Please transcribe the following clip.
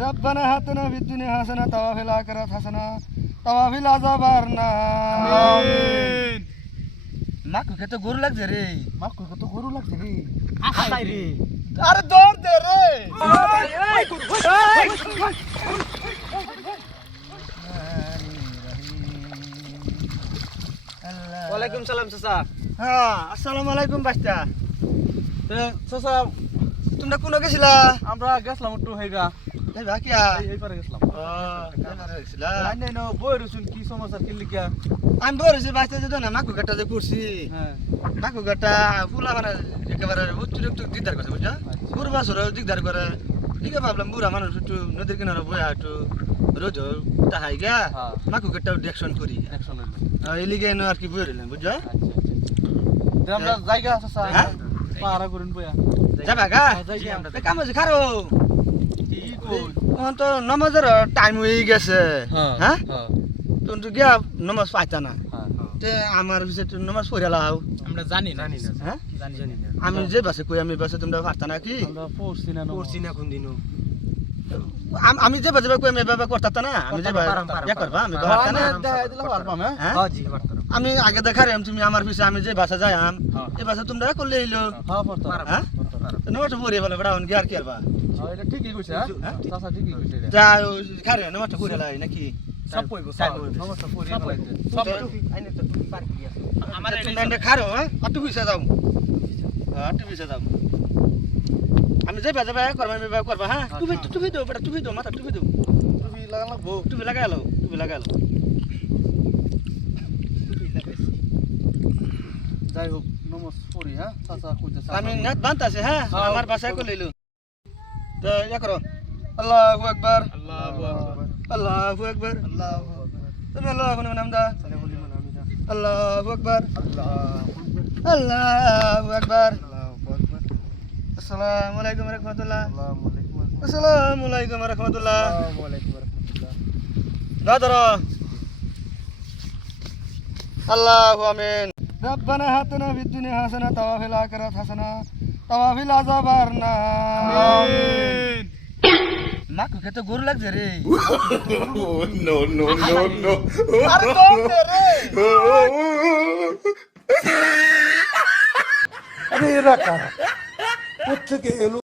ربنا هاتنا في الدنيا حسنة وفي الآخرة حسنة وفي العذاب النار آمين মাকু খেতে গরু লাগছে রে মাকু খেতে গরু লাগছে রে আসাই রে আরে দৌড় দে রে ওয়ালাইকুম সালাম চাচা হ্যাঁ আসসালামু আলাইকুম বাস্তা চাচা তোমরা কোন গেছিলা আমরা গেছিলাম একটু হেগা এই বাকিয়া এই পারে গেছিলাম এই পারে গেছিলা আইনে ন বই রসুন কি সমস্যা কি লিখা আমি বলেছি বাস্তা যে না মাকু কাটা যে করছি হ্যাঁ মাকু কাটা ফুলা মানে একেবারে অতিরিক্ত দিকদার করছে বুঝছো পুরো বছর দিকদার করে ঠিক আছে ভাবলাম বুড়া মানুষ একটু নদীর কিনারে বয়া একটু রোজ তাহাই গা মাকু কাটা ডিরেকশন করি অ্যাকশন হইলো এই লিগে আর কি বই রইলেন বুঝছো আচ্ছা আমরা জায়গা চাচা পাহারা করুন বয়া যাবা গা যাই আমরা কাম আছে খারো কি কই এখন তো নামাজের টাইম হয়ে গেছে হ্যাঁ হ্যাঁ তো গিয়া নামাজ পাইতা না হ্যাঁ তে আমার কাছে একটু নামাজ পড়ে লাও আমরা জানি না হ্যাঁ জানি না আমি যে বাসে কই আমি বাসে তোমরা পারতা না কি আমরা পড়ছি না কোন দিনও আমি যে বাজে কই আমি বাবা করতা না আমি যে ইয়া করবা আমি পারতা না দেখাই দিলে পারবাম হ্যাঁ জি পারতাম আমি আগে দেখারে তুমি আমার পিছে আমি যে বাসা যাই আম এই বাসা তোমরা করলে এলো হ্যাঁ পারতাম হ্যাঁ নামাজ পড়ে বলে বড় কি আর কি আরবা এটা ঠিকই কইছে হ্যাঁ চাচা ঠিকই কইছে এটা যা খারে নামাজ পড়ে লাই নাকি সব কইবো সমস্যা পড়ি সব আইনে তো পার কি আছে আমার এটা খারো হ্যাঁ আটু পিছে যাও আটু পিছে যাও আমি যে বাজে করবা আমি বাবা করবা হ্যাঁ তুমি দাও বেটা তুমি দাও মাথা তুমি দাও তুমি লাগালা বউ তুমি লাগালো যাই হোক নমস পড়ি হ্যাঁ চাচা কইতেছে আমি নেট বানতাছে হ্যাঁ আমার বাসায় কো লইলো তো ইয়া করো আল্লাহু আকবার আল্লাহু আকবার তুমি আল্লাহু নামদা আল্লাহু আকবার আল্লাহু আকবার আসসালামু আলাইকুম ওয়া রাহমাতুল্লাহ আসসালামু আলাইকুম ওয়া রাহমাতুল্লাহ দাদরা আল্লাহু আমিন ربنا هاتنا في الدنيا حسنة وفي الآخرة حسنة وفي العذاب النار آمين মাকু খেতে গরু লাগছে রে no, no, no, no. আরে দৌড় দে রে আরে এরা কারা কোথেকে এলো